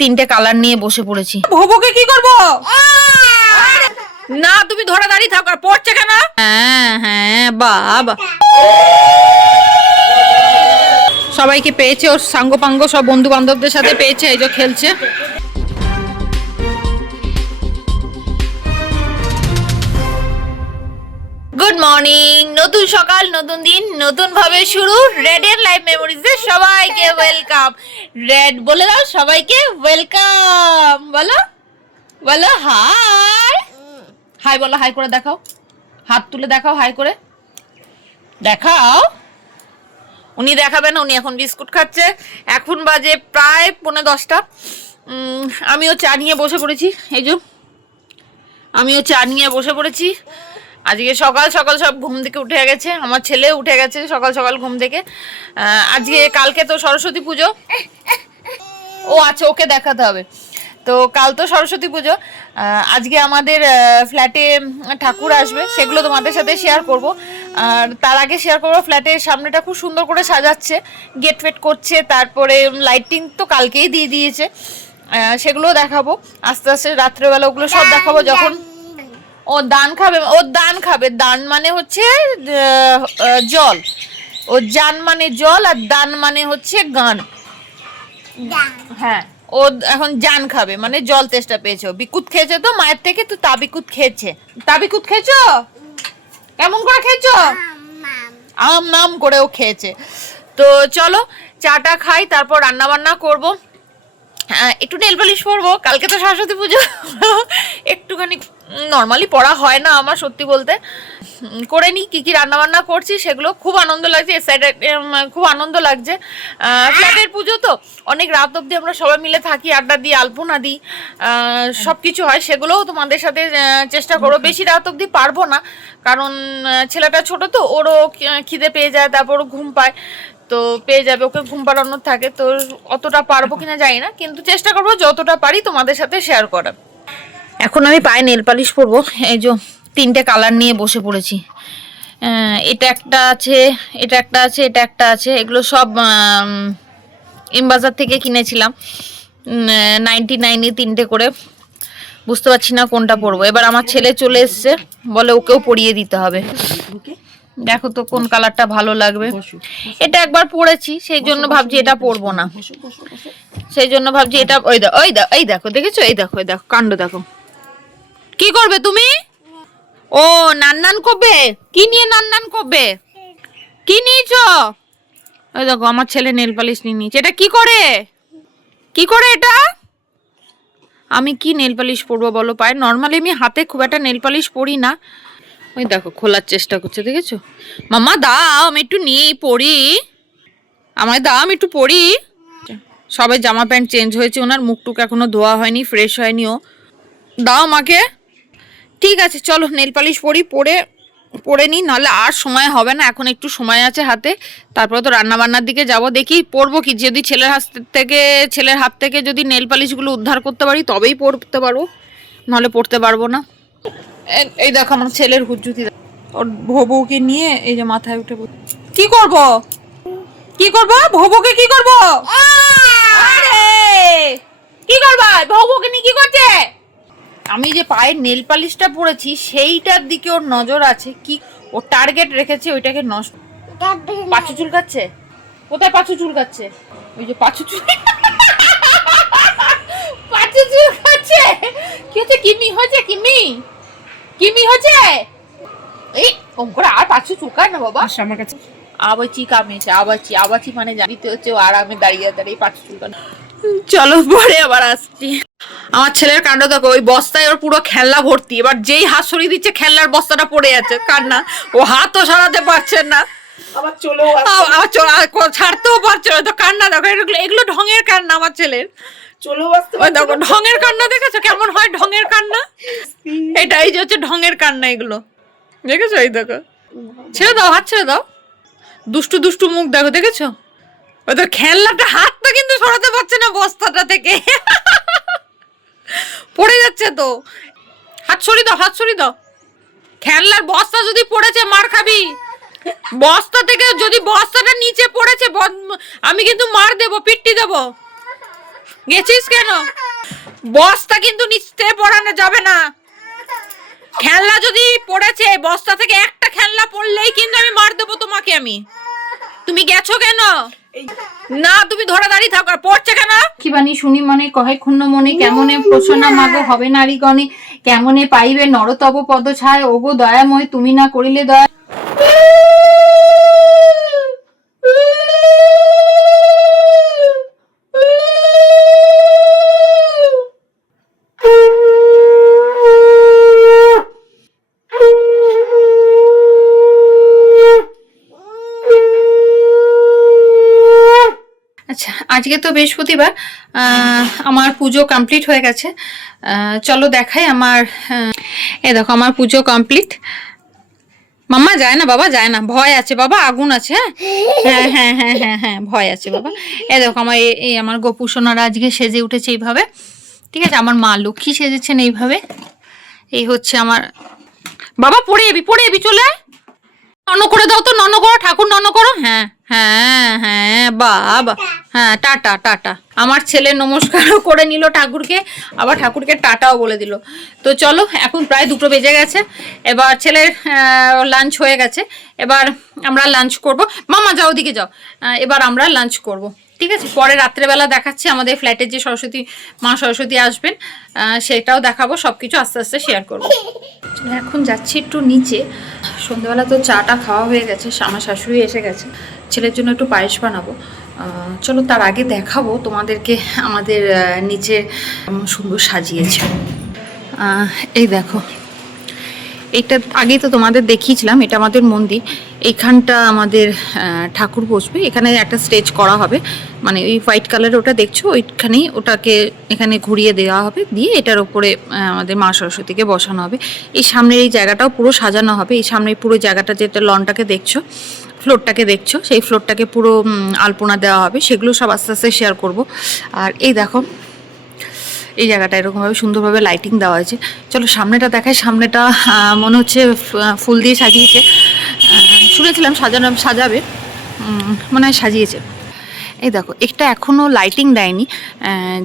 তিনটে কালার নিয়ে বসে পড়েছি। ভোবকে কি করব? না তুমি ধরে দাঁড়িয়ে থাকো। আর পড়ছে কেন? হ্যাঁ হ্যাঁ বাবা সবাইকে পেয়েছে, ওর সাঙ্গ পাঙ্গ সব বন্ধু বান্ধবদের সাথে পেয়েছে, এই যে খেলছে। গুড মর্নিং, নতুন সকাল, নতুন দিন, নতুন ভাবে শুরু। রেডিয়ান্ট লাইফ মেমোরিজে সবাইকে ওয়েলকাম। রেড বলে দাও সবাইকে ওয়েলকাম। বলো বলো হাই। হাই বলো, হাই করে দেখাও, হাত তুলে দেখাও, হাই করে দেখাও। উনি দেখাবে না, উনি এখন বিস্কুট খাচ্ছে। এখন বাজে প্রায় 9:45। আমিও চা নিয়ে বসে পড়েছি। এই যে আমিও চা নিয়ে বসে পড়েছি। আজকে সকাল সকাল সব ঘুম থেকে উঠে গেছে, আমার ছেলে উঠে গেছে সকাল সকাল ঘুম থেকে। আজকে কালকে তো সরস্বতী পুজো। ও আচ্ছা, ওকে দেখাতে হবে। তো কাল তো সরস্বতী পুজো। আজকে আমাদের ফ্ল্যাটে ঠাকুর আসবে, সেগুলো তোমাদের সাথে শেয়ার করব। আর তার আগে শেয়ার করবো ফ্ল্যাটের সামনেটা খুব সুন্দর করে সাজাচ্ছে, গেট ফেট করছে, তারপরে লাইটিং তো কালকেই দিয়ে দিয়েছে, সেগুলোও দেখাবো আস্তে আস্তে রাত্রেবেলা। ওগুলো সব দেখাবো যখন ও দান খাবে। ও দান খাবে, দান মানে হচ্ছে জল। ও জান মানে জল, আর দান মানে হচ্ছে গান। হ্যাঁ, ও এখন জান খাবে মানে জল তেষ্টা পেয়েছে। বিকুত খেয়েছে তো মায়ের থেকে, তো তাবিকুত খেয়েছে। তাবিকুত খেয়েছো? কেমন করে খেয়েছো? আম নাম করে ও খেয়েছে। তো চলো চাটা খাই, তারপর রান্না বান্না করবো। একটু নেল পালিশ পরবো, কালকে তো সরস্বতী পুজো। একটুখানি নর্মালি পড়া হয় না আমার, সত্যি বলতে। করে নিই কি কি রান্না বান্না করছি সেগুলো। খুব আনন্দ লাগছে, খুব আনন্দ লাগছে। ফ্ল্যাটের পুজো তো অনেক রাত অবধি আমরা সবাই মিলে থাকি, আড্ডা দিই, আলপনা দিই, সব কিছু হয়। সেগুলোও তোমাদের সাথে চেষ্টা করবো। বেশি রাত অবধি পারবো না, কারণ ছেলেটা ছোট তো, ওরও খিদে পেয়ে যায়, তারপর ঘুম পায়, তো পেয়ে যাবে, ওকে ঘুম পাড়ানোর থাকে। তো অতটা পারবো কিনা জানি না, কিন্তু চেষ্টা করবো যতটা পারি তোমাদের সাথে শেয়ার করার। এখন আমি পায়ে নেল পালিশ পরবো। এই যে তিনটে কালার নিয়ে বসে পড়েছি। এটা একটা আছে, এটা একটা আছে, এটা একটা আছে। এগুলো সব এমবাজার থেকে কিনেছিলাম, 99-এ তিনটে করে। বুঝতে পারছি না কোনটা পরবো। এবার আমার ছেলে চলে এসছে, বলে ওকেও পরিয়ে দিতে হবে। দেখো তো কোন কালারটা ভালো লাগবে। এটা একবার পরেছি, সেই জন্য ভাবছি এটা পরবো না, সেই জন্য ভাবছি এটা। ওই দেখো, ওই দেখো, এই দেখো, দেখেছো? এই দেখো, এই দেখো কাণ্ড দেখো। কি করবে তুমি? ও নান করবে। কি নিয়ে নান করবে? কি নিয়েছো? ওই দেখো আমার ছেলে নেল পালিশ নিয়ে নিয়েছে। এটা কি করে, কি করে এটা? আমি কি নেল পালিশ পরবো বলো পায়ে? নর্মালি আমি হাতে খুব একটা নেল পালিশ পরি না। ওই দেখো খোলার চেষ্টা করছে, দেখেছো? মামা দাও আমি একটু নিয়েই পড়ি, আমায় দাও আমি একটু পড়ি। সবাই জামা প্যান্ট চেঞ্জ হয়েছে, ওনার মুখটুক এখনো ধোয়া হয়নি, ফ্রেশ হয়নি। ও দাও আমাকে। ঠিক আছে চলো নেল পালিশ পরে নিই, নাহলে আর সময় হবে না। এখন একটু সময় আছে হাতে, তারপরে তো রান্না বান্নার দিকে যাব। দেখি পরবো কি, যদি ছেলের হাত থেকে যদি নেল পালিশগুলো উদ্ধার করতে পারি তবেই পরতে পারবো, নাহলে পরতে পারবো না। এই দেখো আমার ছেলের হুজ্জুতি, ওর ভবুকে নিয়ে এই যে মাথায় উঠে কি করব, কি করব? ভবুকে কি করব? আরে কি করবা? ভবুকে নিয়ে কি করছে? আমি যে পায়ের নেল পালিশটা পরেছি সেইটার দিকে ওর নজর আছে, কি ও টার্গেট রেখেছে ওইটাকে নষ্ট। পাছু চুলকাচ্ছে? কোথায় পাছু চুলকাচ্ছে? ওই যে পাছু পাছু চুলকাচ্ছে। কি হচ্ছে? কিমি হয়েছে? কিমি হয়েছে? এই ওম করে আর পাছু চুলকায় না বাবা আমার কাছে। আবাচি কামিয়েছে, আবাচি মানে জানিতে হচ্ছে ও আরামে দাঁড়িয়ে দাঁড়িয়ে পাছু চুলকানো। চলো পরে আবার আসছি। আমার ছেলের কাণ্ড দেখো, ওই বস্তায় ওর পুরো খেলনা ভর্তি। এবার যেই হাত সরিয়ে দিচ্ছে খেলনার বস্তাটা পড়ে যাচ্ছে। কান্না, ও হাতও সরাতে পারছেন না, ছাড়তেও পারছে না। তো কান্না দেখো, এগুলো ঢঙের কান্না আমার ছেলের। দেখো ঢঙের কান্না, দেখেছো কেমন হয় ঢঙের কান্না? এটাই যে হচ্ছে ঢঙের কান্না, এগুলো দেখেছো? এই দেখো, ছেড়ে দাও, হাত ছেড়ে দাও। দুষ্টু দুষ্টু মুখ দেখো, দেখেছো? ওই তো খেলনাটা হাতটা কিন্তু সরাতে পারছে না বস্তাটা থেকে, পড়ে যাচ্ছে তো। হাত সরিয়ে দাও, হাত সরিয়ে দাও। খেলনার বস্তা যদি পড়েছে মার খাবি। বস্তা থেকে যদি বস্তাটা নিচে পড়েছে আমি কিন্তু মার দেবো, পিট্টি দেবো। গেছিস কেন? বস্তা কিন্তু নিচে পড়ানো যাবে না। খেলনা যদি পড়েছে বস্তা থেকে একটা খেলনা পড়লেই কিন্তু আমি মার দেবো তোমাকে। তুমি গেছো কেন? না তুমি ধরে দাঁড়িয়ে থাকো। আর পড়ছে কেন? কি বাণী শুনি মনে কহে ক্ষুণ্ণ মনে, কেমনে প্রসন্না মাগো হবে নারীগণে, কেমনে পাইবে নরতব পদ ছায়, ওগো দয়াময় তুমি না করিলে দয়া। আচ্ছা, আজকে তো বৃহস্পতিবার, আমার পুজো কমপ্লিট হয়ে গেছে। চলো দেখাই আমার। এই দেখো আমার পুজো কমপ্লিট। মাম্মা যায় না বাবা, যায় না, ভয় আছে বাবা, আগুন আছে। হ্যাঁ হ্যাঁ হ্যাঁ হ্যাঁ হ্যাঁ ভয় আছে বাবা। এই দেখো আমার এই আমার গোপু সোনারা আজকে সেজে উঠেছে এইভাবে, ঠিক আছে। আমার মা লক্ষ্মী সেজেছেন এইভাবে। এই হচ্ছে আমার বাবা। পড়ে যাবি চলে আয়। নন করে দাও তো, নন করো, ঠাকুর নন করো। হ্যাঁ হ্যাঁ হ্যাঁ বাবা, হ্যাঁ টাটা টাটা। আমার ছেলে নমস্কারও করে নিল ঠাকুরকে, আবার ঠাকুরকে টাটাও বলে দিল। তো চলো, এখন প্রায় 2টো বেজে গেছে। এবার ছেলের লাঞ্চ হয়ে গেছে, এবার আমরা লাঞ্চ করব। মামা যাও, ওদিকে যাও। এবার আমরা লাঞ্চ করব, ঠিক আছে। পরে রাত্রেবেলা দেখাচ্ছি আমাদের ফ্ল্যাটের যে মা সরস্বতী আসবেন, সেটাও দেখাবো। সব কিছু আস্তে আস্তে শেয়ার করবো। এখন যাচ্ছি একটু নিচে। সন্ধ্যাবেলা তো চাটা খাওয়া হয়ে গেছে, আমার শাশুড়ি এসে গেছে, ছেলের জন্য একটু পায়েস বানাবো। চলো তার আগে দেখাবো তোমাদেরকে আমাদের নিচে সুন্দর সাজিয়েছে। এই দেখো, এটা আগেই তো তোমাদের দেখিয়েছিলাম, এটা আমাদের মন্দির। এইখানটা আমাদের ঠাকুর বসবে, এখানে একটা স্টেজ করা হবে, মানে ওই হোয়াইট কালারের ওটা দেখছো, ওইখানেই ওটাকে এখানে ঘুরিয়ে দেওয়া হবে, দিয়ে এটার ওপরে আমাদের মা সরস্বতীকে বসানো হবে। এই সামনের এই জায়গাটাও পুরো সাজানো হবে। এই সামনের পুরো জায়গাটা, যেটা লনটাকে দেখছো, ফ্লোরটাকে দেখছো, সেই ফ্লোরটাকে পুরো আলপনা দেওয়া হবে। সেগুলো সব আস্তে আস্তে শেয়ার করব। আর এই দেখো, এই জায়গাটা এরকমভাবে সুন্দরভাবে লাইটিং দেওয়া হয়েছে। চলো সামনেটা দেখায়। সামনেটা মনে হচ্ছে ফুল দিয়ে সাজিয়েছে, শুনেছিলাম সাজাবে, মনে হয় সাজিয়েছে। এই দেখো, একটা এখনও লাইটিং দেয়নি,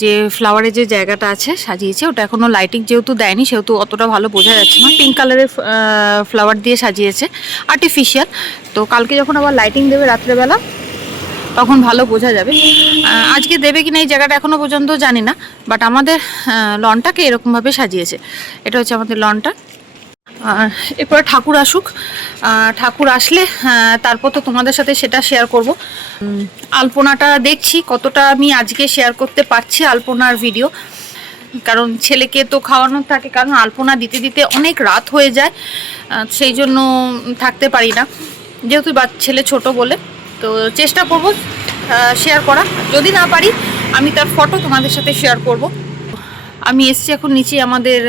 যে ফ্লাওয়ারের যে জায়গাটা আছে সাজিয়েছে, ওটা এখনও লাইটিং যেহেতু দেয়নি, সেহেতু অতটা ভালো বোঝা যাচ্ছে না। পিঙ্ক কালারের ফ্লাওয়ার দিয়ে সাজিয়েছে, আর্টিফিশিয়াল। তো কালকে যখন আবার লাইটিং দেবে রাত্রেবেলা, তখন ভালো বোঝা যাবে। আজকে দেবে কিনা এই জায়গাটা এখনও পর্যন্ত জানি না, বাট আমাদের লনটাকে এরকমভাবে সাজিয়েছে। এটা হচ্ছে আমাদের লনটা। আর এরপরে ঠাকুর আসুক, ঠাকুর আসলে তারপর তো তোমাদের সাথে সেটা শেয়ার করব। আলপনাটা দেখছি কতটা আমি আজকে শেয়ার করতে পারছি আলপনার ভিডিও, কারণ ছেলেকে তো খাওয়ানো থাকে, কারণ আলপনা দিতে দিতে অনেক রাত হয়ে যায়, সেই জন্য থাকতে পারি না, যেহেতু ছেলে ছোট বলে। তো চেষ্টা করব শেয়ার করা, যদি না পারি আমি তার ফটো তোমাদের সাথে শেয়ার করব। আমি এসছি এখন নিচে আমাদের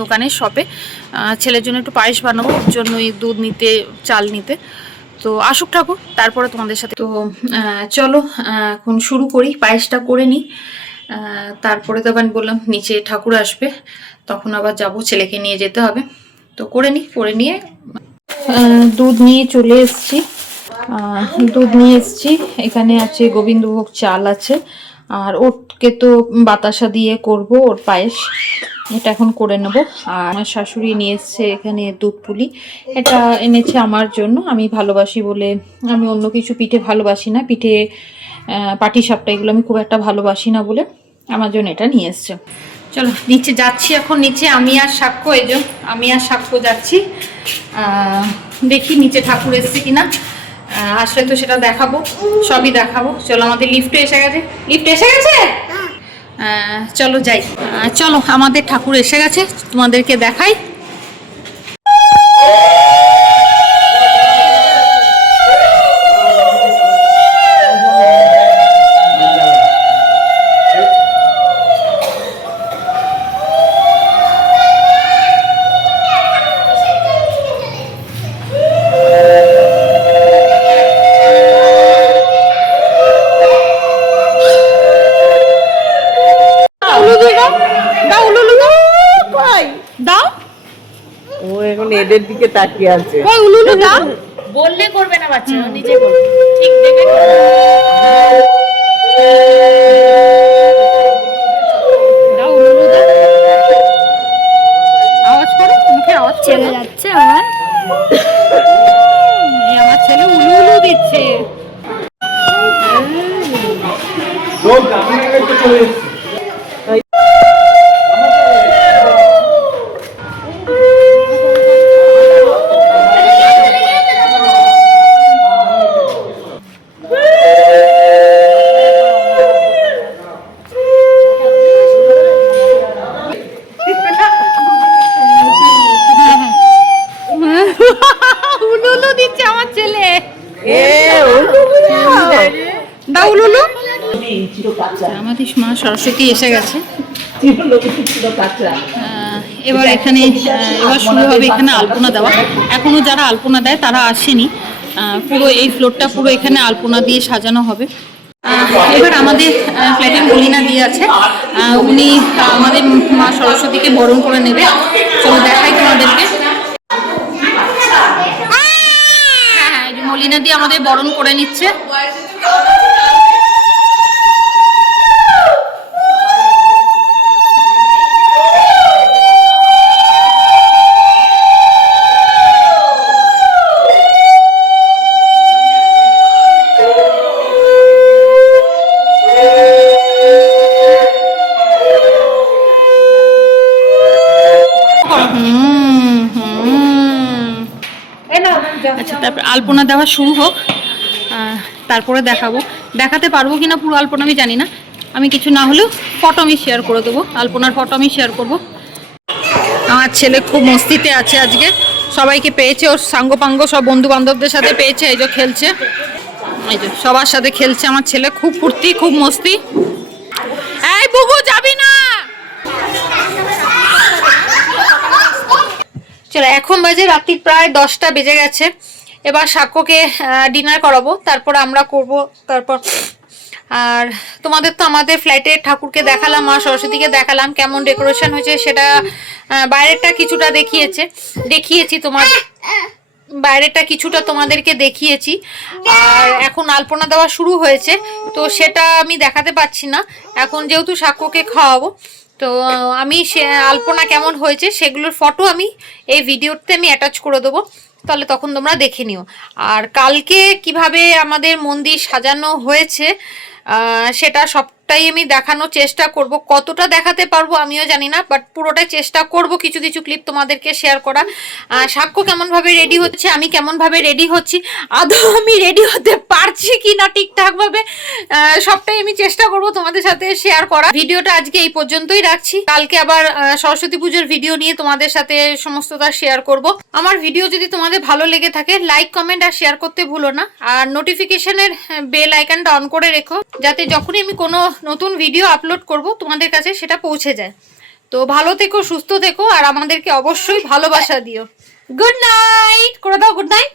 দোকানের শপে, ছেলের জন্য একটু পায়েস বানাবো, ওর জন্যই দুধ নিতে, চাল নিতে। তো আসুক ঠাকুর, তারপরে তোমাদের সাথে। তো চলো এখন শুরু করি, পায়েসটা করে নিই। তারপরে তো আমি বললাম নিচে ঠাকুর আসবে, তখন আবার যাব, ছেলেকে নিয়ে যেতে হবে। তো করে নিয়ে দুধ নিয়ে চলে এসছি। এখানে আছে গোবিন্দভোগ চাল আছে, আর ওরকে তো বাতাসা দিয়ে করব ওর পায়েস, এটা এখন করে নেব। আর আমার শাশুড়ি নিয়ে এসছে এখানে দুধ পুলি, এটা এনেছে আমার জন্য, আমি ভালোবাসি বলে। আমি অন্য কিছু পিঠে ভালোবাসি না, পিঠে পাটিসাপটা এগুলো আমি খুব একটা ভালোবাসি না বলে আমার জন্য এটা নিয়ে এসছে। চলো নিচে যাচ্ছি এখন। নিচে আমি আর সাক্ষ্য যাচ্ছি। দেখি নিচে ঠাকুর এসছে কিনা, আসলে তো সেটা দেখাবো, সবই দেখাবো। চলো আমাদের লিফট এসে গেছে। চলো যাই। চলো আমাদের ঠাকুর এসে গেছে, তোমাদেরকে দেখাই। দাও, ও এখন এদের দিকে তাকিয়ে আছে। উলুলু দাও। বললে করবে না বাচ্চা, নিজে করবে, ঠিক দেখে। আমাদের মা সরস্বতী এসে গেছে। ছিল কাঁচা। এবার এখানে এবার শুরু হবে এখানে আলপনা দেওয়া। এখনো যারা আলপনা দেয় তারা আসেনি। পুরো এই ফ্লোরটা পুরো এখানে আলপনা দিয়ে সাজানো হবে। এবার আমাদের ফ্ল্যাটের মলিনা দিয়ে আছে, উনি আমাদের মা সরস্বতীকে বরণ করে নেবে। চলো দেখাই তোমাদেরকে। হ্যাঁ, এই যে মলিনা দিয়ে আমাদের বরণ করে নিচ্ছে। আচ্ছা, তারপর আলপনা দেওয়া শুরু হোক, তারপরে দেখাতে পারবো কিনা পুরো আলপনা আমি জানি না। আমি কিছু না হলেও ফটো আমি শেয়ার করে দেবো, আলপনার ফটো আমি শেয়ার করব। আমার ছেলে খুব মস্তিতে আছে আজকে, সবাইকে পেয়েছে, ওর সাঙ্গপাঙ্গ সব বন্ধু বান্ধবদের সাথে পেয়েছে। এই যে খেলছে, এই যে সবার সাথে খেলছে আমার ছেলে, খুব ফুর্তি খুব মস্তি। এই বুবু যাবি না। চলো, এখন বাজে রাত্রি প্রায় 10টা বেজে গেছে। এবার সাক্ষ্যকে ডিনার করাবো, তারপর আমরা করব। তারপর আর তোমাদের তো আমাদের ফ্ল্যাটের ঠাকুরকে দেখালাম, মা সরস্বতীকে দেখালাম, কেমন ডেকোরেশন হয়েছে সেটা বাইরেরটা কিছুটা দেখিয়েছি তোমাদের, বাইরেটা কিছুটা তোমাদেরকে দেখিয়েছি। আর এখন আলপনা দেওয়া শুরু হয়েছে, তো সেটা আমি দেখাতে পাচ্ছি না এখন, যেহেতু সাক্ষ্যকে খাওয়াবো। তো আমি সে আলপনা কেমন হয়েছে সেগুলোর ফটো আমি এই ভিডিওতে আমি অ্যাটাচ করে দেবো, তাহলে তখন তোমরা দেখে নিও। আর কালকে কিভাবে আমাদের মন্দির সাজানো হয়েছে সেটা সবটাই আমি দেখানোর চেষ্টা করব। কতটা দেখাতে পারবো আমিও জানি না, বাট পুরোটাই চেষ্টা করব কিছু কিছু ক্লিপ তোমাদেরকে শেয়ার করা। সাক্ষ্য কেমনভাবে রেডি হচ্ছে, আমি কেমনভাবে রেডি হচ্ছি, আদৌ আমি রেডি হতে পারছি কি না ঠিকঠাকভাবে, সবটাই আমি চেষ্টা করব তোমাদের সাথে শেয়ার করা। ভিডিওটা আজকে এই পর্যন্তই রাখছি, কালকে আবার সরস্বতী পুজোর ভিডিও নিয়ে তোমাদের সাথে সমস্তটা শেয়ার করব। আমার ভিডিও যদি তোমাদের ভালো লেগে থাকে লাইক কমেন্ট আর শেয়ার করতে ভুলো না, আর নোটিফিকেশনের বেল আইকনটা অন করে রেখো, যাতে যখনই আমি কোনো নতুন ভিডিও আপলোড করব তোমাদের কাছে সেটা পৌঁছে যায়। তো ভালো থেকো, সুস্থ থেকো, আর আমাদেরকে অবশ্যই ভালোবাসা দিও। গুড নাইট করে দাও, গুড নাইট।